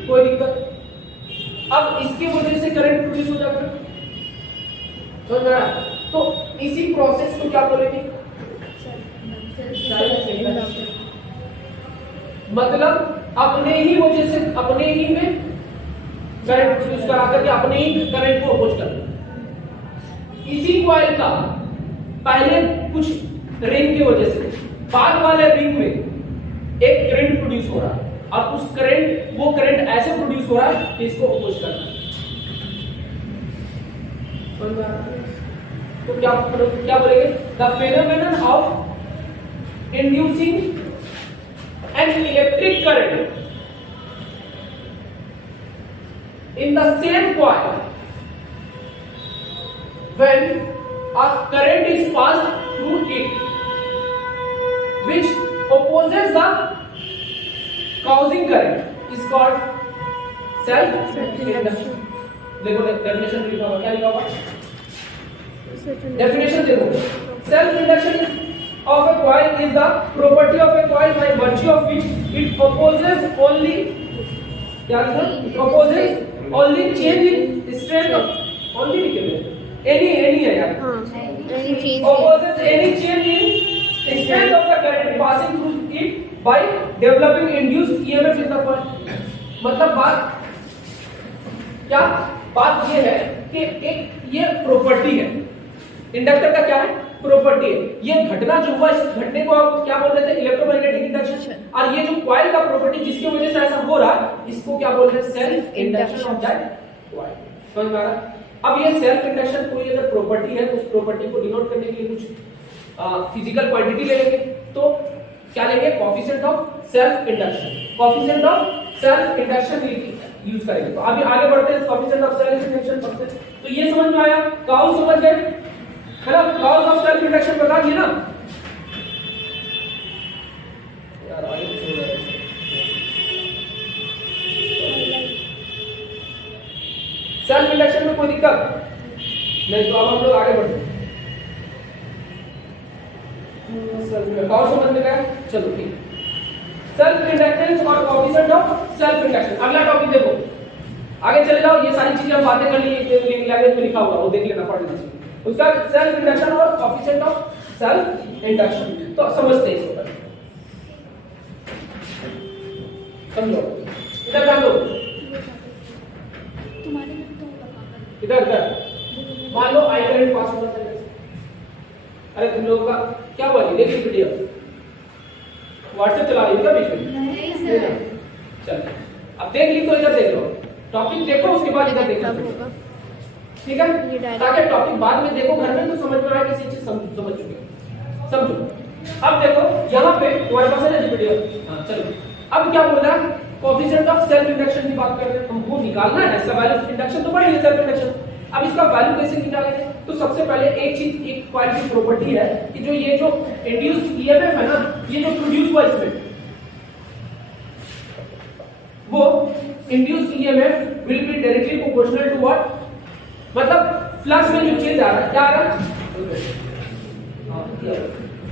कोई दिक्कत? अब इसकी वजह से करंट प्रोड्यूस हो जाता है, समझ में आ रहा है? तो इसी प्रोसेस को क्या बोलेंगे? मतलब अपने ही वजह से, अपने ही में करंट प्रोड्यूस करा करके अपने ही करंट को अपोज करना। इसी कॉइल का पहले कुछ रिंग की वजह से बाद वाले रिंग में एक करंट प्रोड्यूस हो रहा है, और उस करंट, वो करंट ऐसे प्रोड्यूस हो रहा है कि इसको अपोज करना। तो क्या बोलेंगे? The phenomenon of inducing an electric current in the same coil when a current is passed through it which opposes the causing current is called self induction। देखो डेफिनेशन लिखा हुआ, क्या लिखा हुआ? डेफिनेशन देखो, self induction of a coil is the property of a coil by virtue of which it opposes only क्या लिखा? Opposes only change in strength of only लिखे हुए any है यार. हाँ any change Opposes any change in strength of the current passing through it by developing induced EMF in the coil. मतलब बात ये है कि एक ये प्रॉपर्टी है, इंडक्टर का क्या है? प्रॉपर्टी है. ये घटना जो हुआ, इस घटने को आप क्या बोल रहे थे? Electromagnetic induction. और ये जो कॉइल का प्रॉपर्टी जिसकी वजह से ऐसा हो रहा है, इसको क्या बोल रहे हैं? Self induction of that coil. समझ में आ रहा? अब ये सेल्फ इंडक्शन कोई अगर प्रॉपर्टी है तो उस प्रॉपर्टी को डिनोट करने के लिए कुछ फिजिकल क्वांटिटी ले लेंगे. तो क्या लेंगे? Coefficient of self induction. Coefficient of self induction use करेंगे. तो आगे बढ़ते हैं, कोएफिशिएंट ऑफ सेल्फ इंडक्शन पढ़ते हैं. तो ये समझ में आया, काउ समझ गए है ना? कॉज ऑफ सेल्फ इंडक्शन बता दिए ना यार. आगे छोड़ रहे हैं. सेल्फ इंडक्शन में कोई दिक्कत नहीं. तो अब हम लोग आगे बढ़ते हैं. कॉज समझ में गया? चलो ठीक. सेल्फ इंडक्टेंस और कोएफिशिएंट ऑफ सेल्फ इंडक्शन. अगला टॉपिक देखो, आगे चले जाओ. ये सारी चीजें हम बातें कर ली, लैंग्वेज में लिखा हुआ वो देख लेना, पढ़ लेना. उसका सेल्फ इंडक्शन और कोएफिशिएंट ऑफ सेल्फ इंडक्शन तो समझते हैं इसको. समझो इधर ध्यान दो. इधर मान लो आई करंट पास होता है. अरे तुम लोगों का क्या हुआ? देखिए वीडियो व्हाट्सएप चला रही हो क्या बीच में? नहीं सर. चलो अब देख ली तो इधर देख लो, टॉपिक देखो, उसके बाद इधर देखो. ठीक है, ताकि टॉपिक बाद में देखो घर में तो समझ में आए किसी चीज समझ चुके. समझो. अब देखो यहाँ पे तुम्हारे पास है ना वीडियो. हाँ चलो. अब क्या बोल रहा है? कोएफिशिएंट ऑफ सेल्फ इंडक्शन की बात कर रहे हैं. हमको निकालना है इसका वैल्यू. इंडक्शन तो पढ़ी है, सेल्फ इंडक्शन. अब इसका वैल्यू कैसे निकालेंगे? तो सबसे पहले एक चीज, एक कॉइल की प्रॉपर्टी है कि जो ये जो इंड्यूस्ड ईएमएफ है ना, ये जो प्रोड्यूस हुआ इसमें, वो induced EMF will be directly proportional to what? मतलब फ्लक्स में जो चेंज आ रहा है, क्या आ रहा है?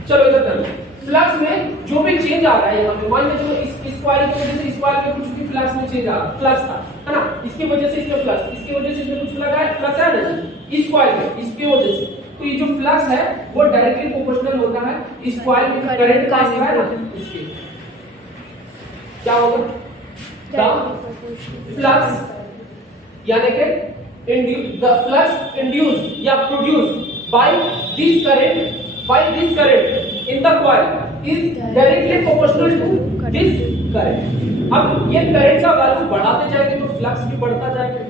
चलो इधर करो. फ्लक्स में जो भी चेंज आ रहा है यहाँ पे, मान लो चलो इस कॉइल की वजह से इस कॉइल में कुछ भी फ्लक्स में चेंज आ रहा है, फ्लक्स था है ना, इसकी वजह से इसमें फ्लक्स, इसकी वजह से इसमें कुछ फ्लक्स है ना इस कॉइल में, इसकी वजह से. तो ये जो फ्लक्स है वो डायरेक्टली प्रोपोर्शनल होता है इस कॉइल में करंट पास हो रहा है ना, इसके. क्या होगा? द फ्लक्स यानी कि the flux induced या produced by this current in the coil is directly proportional to this current. अब ये करंट का वैल्यू बढ़ाते जाएंगे तो फ्लक्स भी बढ़ता जाएगा.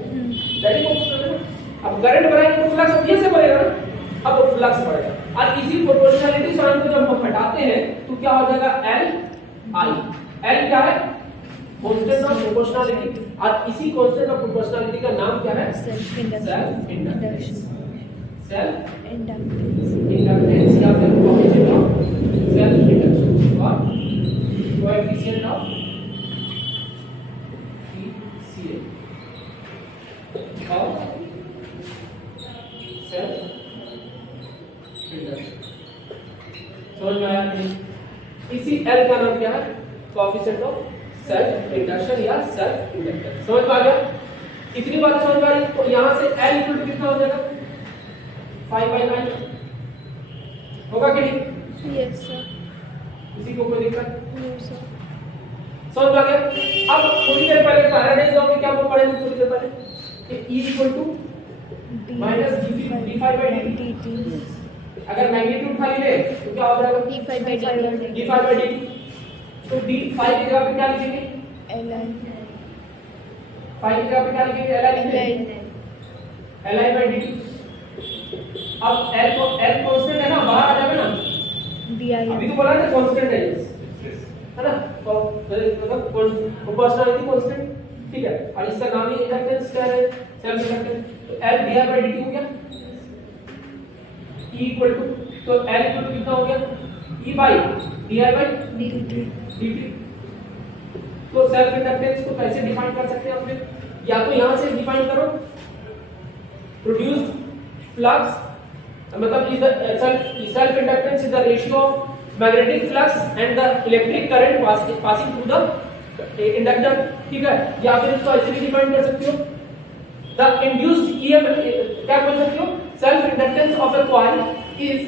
डायरेक्टली प्रोपोर्शनल है. अब करंट बढ़ाएंगे तो फ्लक्स ये से बढ़ेगा ना, अब वो फ्लक्स बढ़ेगा. और इसी प्रोपोर्शनलिटी साइन को जब हम हटाते हैं तो क्या हो जाएगा? L I. L क्या है? Constant of proportionality. और इसी कांस्टेंट ऑफ प्रोपोर्शनलिटी का नाम क्या है? Self inductance. सेल्फ इंडक्टेंस या फिर कोएफिशिएंट ऑफ सेल्फ इंडक्शन और कोएफिशिएंट ऑफ CA और सेल्फ इंडक्शन. समझ में आया नहीं? इसी L का नाम क्या है? कोएफिशिएंट ऑफ सेल्फ इंडक्शन या सेल्फ इंडक्टेंस. समझ में आ गया? इतनी बात समझ में आई. तो यहां से L इक्वल टू कितना हो जाएगा? 5/9 होगा कि नहीं? Yes sir. किसी को कोई दिक्कत? No sir. समझ में आ गया? अब थोड़ी देर पहले फैराडेज लॉ में क्या बोल पढ़े हम थोड़ी देर पहले कि E equal to minus d5/dt. अगर मैग्नीट्यूड खाली ले तो क्या हो जाएगा? d5/dt. तो d5 की जगह पे क्या लिखेंगे? Li. 5 की जगह पे क्या लिखेंगे? Li/dt. अब L कांस्टेंट है ना, बाहर आ जाएगा ना. di. अभी तो बोला ना कांस्टेंट है ना, मतलब प्रोपोर्शनलिटी कांस्टेंट. ठीक है. और इसका नाम ही इंडक्टेंस क्या है? Self inductance. तो L di/dt हो गया. E इक्वल टू, तो L इक्वल टू कितना हो गया? E by di/dt. तो सेल्फ इंडक्टेंस को कैसे डिफाइन कर सकते हैं अपने? या तो यहां से डिफाइन करो, प्रोड्यूस्ड फ्लक्स मतलब is the self inductance is the ratio of magnetic flux and the electric current passing through the inductor, ठीक है, या फिर इसको ऐसे भी डिफाइन कर सकते हो, द इंड्यूस्ड ईएमएफ, क्या बोल सकते हो, self inductance of a coil is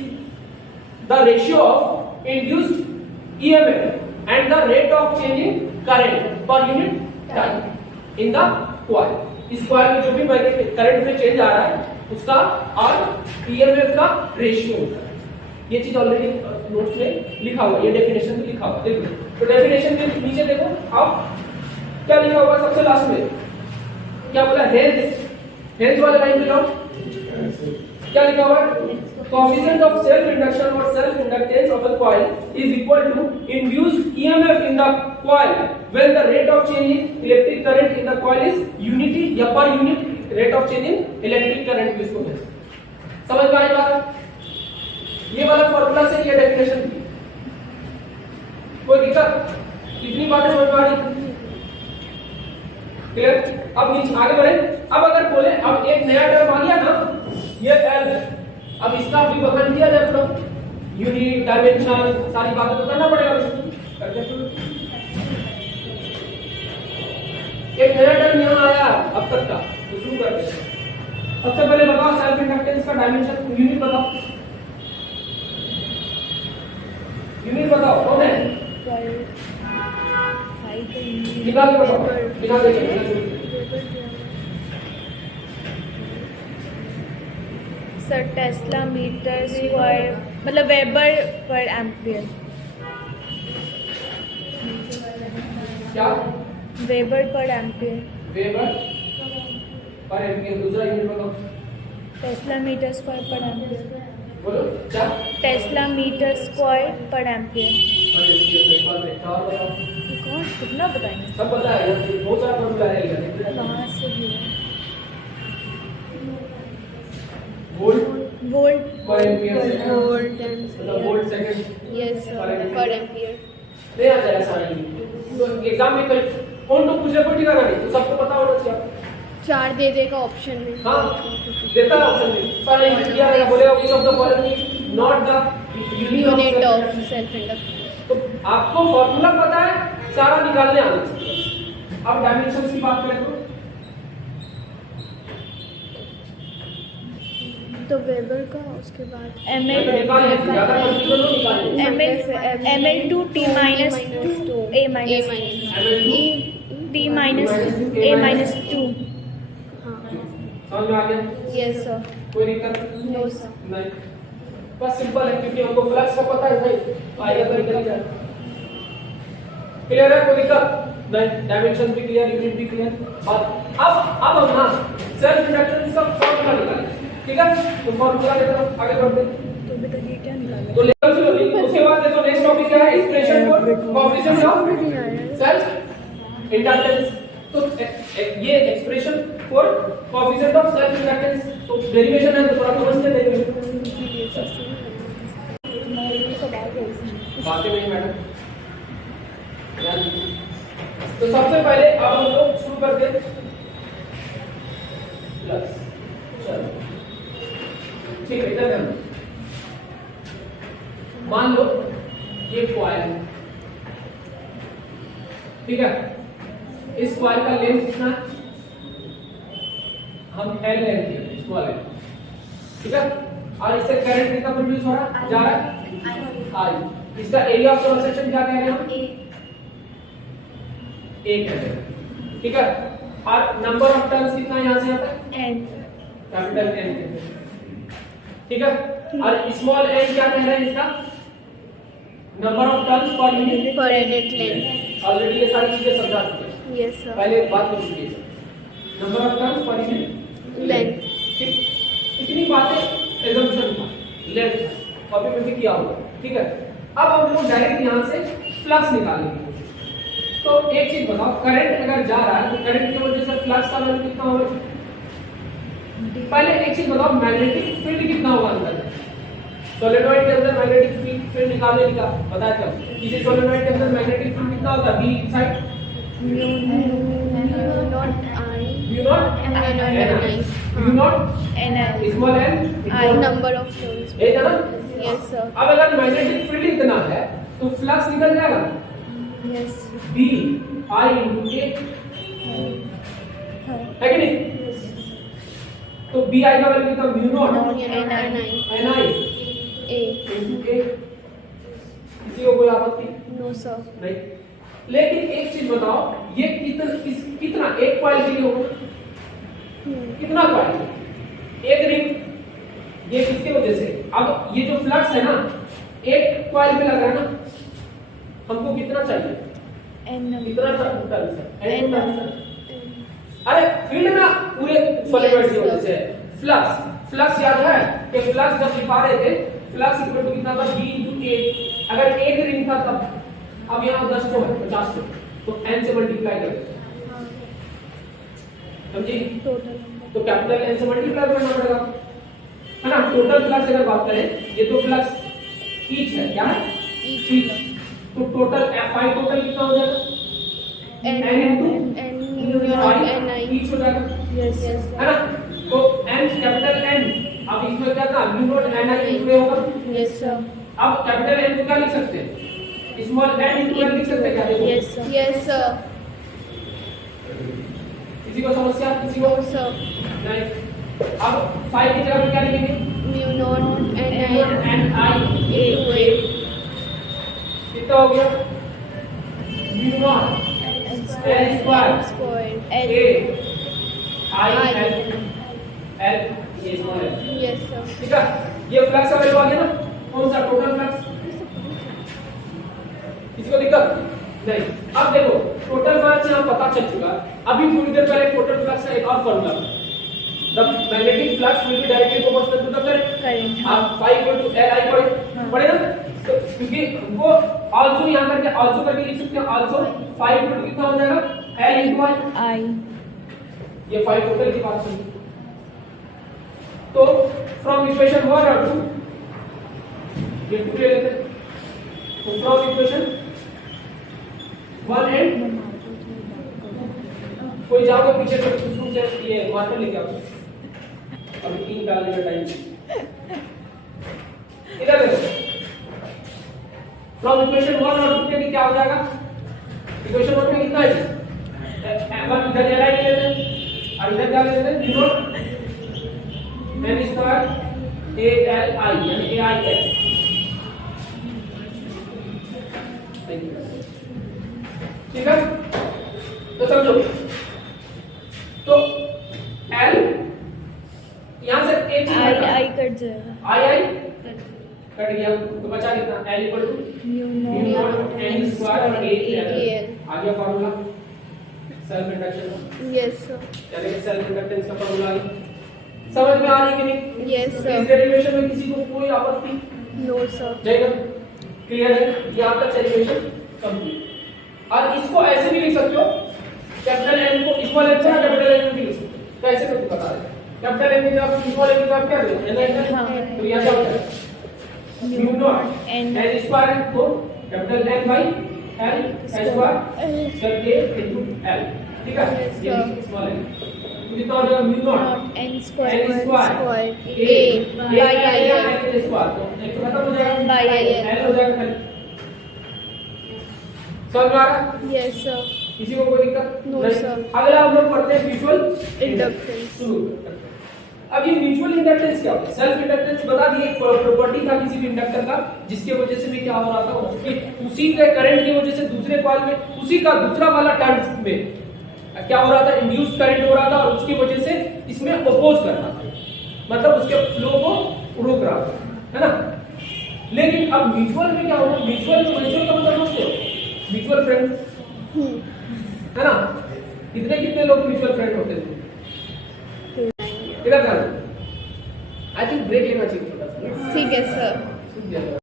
the ratio of induced EMF and the rate of changing current पर unit time in the coil. इस कॉइल में जो भी करंट में चेंज आ रहा है उसका और ईएमएफ का रेशियो होता है। ये चीज ऑलरेडी नोट्स में लिखा हुआ है, ये डेफिनेशन में लिखा हुआ है। देखो तो डेफिनेशन में नीचे देखो अब क्या लिखा हुआ है, सबसे लास्ट में क्या बोला, हेंस वाला लाइन में लाओ, क्या लिखा हुआ है, कोएफिशिएंट ऑफ सेल्फ इंडक्शन और self inductance of a coil is equal to induced EMF in the coil when the rate of change in electric current in the coil is unity या per unit rate of change in electric current इसको कहते हैं। समझ में आई बात? ये वाला formula से ये डेफिनेशन थी, कोई दिक्कत? कितनी बातें समझ में आ रही? क्लियर? अब नीचे आगे बढ़े। अब अगर बोले अब एक नया टर्म आ गया ना, ये एल, अब इसका भी वर्णन किया जाए, मतलब यूनिट, डायमेंशन, सारी बातें तो करना पड़ेगा इसको। एक नया टर्म यहाँ आया अब तक का, तो शुरू करते हैं। सबसे पहले बताओ सेल्फ इंडक्टेंस का डायमेंशन, यूनिट बताओ, यूनिट बताओ कौन है, निकाल के बताओ, निकाल देंगे सर। टेस्ला मीटर स्क्वायर मतलब वेबर पर एम्पियर, क्या, वेबर पर एम्पियर, वेबर पर एम्पियर। दूसरा यूनिट बताओ, टेस्ला मीटर स्क्वायर पर एम्पियर, बोलो क्या, टेस्ला मीटर स्क्वायर पर एम्पियर। पर एम्पियर सही बात है। और बताओ, कौन कितना बताएंगे, सब पता है यार, बहुत सारा फॉर्मूला है इधर। कहाँ से भी वोल्ट वोल्ट पर एम्पियर से, वोल्ट एंड मतलब वोल्ट सेकंड यस पर एम्पियर। नहीं आ जाएगा सारा यूनिट। तो एग्जाम में कौन तो पूछ रहे, कोई ठिकाना नहीं, तो सबको पता होना चाहिए। 4 दे देगा ऑप्शन में। हाँ देता है ऑप्शन में, सारा यूनिट दिया रहेगा, बोलेगा which of the following is not the unit of self inductance. तो आपको फॉर्मूला पता है, सारा निकालने आना चाहिए। अब डायमेंशंस की बात करें तो वेबर का, उसके बाद एम एल ज्यादा कंफ्यूजन हो, निकालिए। M L two T minus two A minus T minus A minus two. समझ में आ गया? Yes sir. कोई दिक्कत नो सर। नहीं, बस सिंपल है, क्योंकि हमको फ्लक्स का पता है भाई, आएगा तो निकल जाएगा। क्लियर है? कोई दिक्कत नहीं, डायमेंशन भी क्लियर, यूनिट भी क्लियर। बात अब हम ना सेल्फ इंडक्टेंस का फॉर्मूला निकालें, ठीक है? तो फॉर्मूला लेकर आगे बढ़ते हैं। तो बेटा ये क्या निकाला, तो लेकर चलो, उसके बाद देखो नेक्स्ट टॉपिक क्या है, expression for coefficient of self inductance. तो ये expression for coefficient of self inductance, तो डेरिवेशन है, तो थोड़ा समझते हैं डेरिवेशन। बातें नहीं मैडम, तो सबसे पहले अब हम लोग शुरू करते हैं प्लस। चलो ठीक है, इधर ध्यान। मान लो ये कॉइल है, ठीक है, इस कॉइल का लेंथ कितना है, हम L लेंथ है इस कॉइल, ठीक है, और इससे करंट कितना प्रोड्यूस हो रहा है, जा रहा है I। इसका एरिया ऑफ क्रॉस सेक्शन क्या कह रहे हैं हम, एक है, ठीक है, और नंबर ऑफ टर्न्स कितना यहां से आता है, एन, कैपिटल N, ठीक है, और स्मॉल n क्या कह रहे हैं, इसका number of turns per unit per unit length. Already ये सारी चीजें समझा चुके हैं, यस सर। पहले बात हो चुकी है, number of turns per unit length. ठीक, इतनी बातें एजम्पशन था, लेंथ कॉपी में भी किया होगा, ठीक है। अब हम लोग डायरेक्ट यहां से फ्लक्स निकालेंगे। तो एक चीज बताओ, करंट अगर जा रहा है तो करंट की वजह से फ्लक्स का वैल्यू कितना होगा? पहले एक चीज बताओ, मैग्नेटिक फील्ड कितना होगा अंदर? सोलेनॉइड के अंदर मैग्नेटिक फील्ड निकालने का पता है क्या? किसी सोलेनॉइड के अंदर मैग्नेटिक फील्ड कितना होता है? Be inside mu not I, mu not an I, small n I number of turns. है ना? Yes sir. अब अगर मैग्नेटिक फील्ड इतना है तो फ्लक्स निकल जाएगा yes. B I into A, है कि नहीं? तो BI का वैल्यू कितना mu naught NI A into A, किसी को कोई आपत्ति नो सर नहीं? लेकिन एक चीज बताओ, ये कितना एक कॉइल के लिए होगा, कितना कॉइल, एक रिंग, ये किसके वजह से, अब ये जो फ्लक्स है ना एक कॉइल पे लग रहा है ना, हमको कितना चाहिए, कितना टर्न्स है, N टर्न्स है। अरे फील्ड ना पूरे सॉलिडॉइड की वजह से फ्लक्स याद है कि फ्लक्स जब दिखा रहे थे फ्लक्स इक्वल टू कितना था B into A, अगर एक रिंग था तब, अब यहाँ 10 को है 50 को, तो N से मल्टीप्लाई कर समझी, तो कैपिटल N से मल्टीप्लाई करना पड़ेगा, है ना। टोटल फ्लक्स अगर बात करें, ये तो फ्लक्स ईच है, क्या है ईच, तो टोटल Fi टोटल कितना हो जाएगा N into NI ईच हो जाएगा, यस है ना। तो N कैपिटल N, अब इसमें क्या था mu naught NI into A होगा, यस सर अब कैपिटल N को क्या लिख सकते हैं, स्मॉल n into N लिख सकते हैं क्या, देखो यस सर किसी को समस्या, किसी को सर नहीं। अब 5 की जगह पे क्या लिखेंगे mu naught NI NI into A, कितना हो गया mu naught N square square A I L ये स्मॉल है, यस सर ठीक है। ये फ्लक्स का वैल्यू आ गया ना, कौन सा टोटल फ्लक्स, किसी को दिक्कत नहीं। अब देखो टोटल फ्लक्स यहाँ पता चल चुका है, अभी थोड़ी देर पहले टोटल फ्लक्स का एक और formula, the magnetic flux will be directly proportional to the current, आप phi इक्वल टू Li पढ़े ना, तो क्योंकि वो आल्सो यहाँ करके आल्सो करके लिख सकते हैं, आल्सो phi इक्वल टू कितना हो जाएगा L into I, ये phi टोटल की बात सुनिए। तो फ्रॉम इक्वेशन 1 और 2 ये 2 ले लेते हैं, तो फ्रॉम इक्वेशन 1 एंड कोई जाओगे पीछे से दूसरों से ये मार्कर लेके आओ, अभी 3 डालने का टाइम, इधर देखो फ्रॉम इक्वेशन 1 और 2 के लिए क्या हो जाएगा, इक्वेशन 1 में कितना है, हम इधर ले लेते हैं और इधर क्या ले लेते हैं, mu naught N square ALI यानी AIX, ठीक है। तो समझो, तो L यहां से एक I कट जाएगा, I कट गया, तो बचा कितना L equal to mu naught N square AL, आ गया formula self induction, yes sir यानी कि सेल्फ इंडक्टेंस का फार्मूला आ गया, समझ में आ रही है कि नहीं, यस इस सर डेरिवेशन में किसी को कोई आपत्ति नो सर जाएगा, क्लियर है, यहां तक डेरिवेशन कंप्लीट। और इसको ऐसे भी लिख सकते हो, कैपिटल N को स्मॉल n से कैपिटल N में भी लिख सकते हो, कैसे करके बता रहे हैं, कैपिटल N में जब स्मॉल n की जगह क्या देते हैं N, तो यहां क्या होता है म्यू नॉट N स्क्वायर को capital N by L square करके इनटू L, ठीक है, ये स्मॉल n कितना हो जाएगा mu naught N N square square A by L square, तो एक खत्म हो जाएगा बाय L हो जाएगा खाली, समझ में आ रहा है, यस सर किसी को कोई दिक्कत No, नहीं? sir. अगला हम लोग पढ़ते हैं म्यूचुअल इंडक्टेंस शुरू करते हैं। अब ये म्यूचुअल इंडक्टेंस क्या होता है, सेल्फ इंडक्टेंस बता दिए, एक प्रॉपर्टी था किसी भी इंडक्टर का जिसकी वजह से भी क्या हो रहा था, उसकी उसी के करंट की वजह से दूसरे कॉइल में उसी का दूसरा वाला टर्न्स में क्या हो रहा था, इंड्यूस्ड करंट हो रहा था और उसकी वजह से इसमें अपोज कर रहा था, मतलब उसके फ्लो को रोक रहा था, है ना। लेकिन अब म्यूचुअल में क्या होगा, म्यूचुअल का मतलब समझते हो, म्यूचुअल फ्रेंड है ना, कितने लोग म्यूचुअल फ्रेंड होते थे, इधर आई थिंक ब्रेक लेना चाहिए थोड़ा सा, ठीक है सर।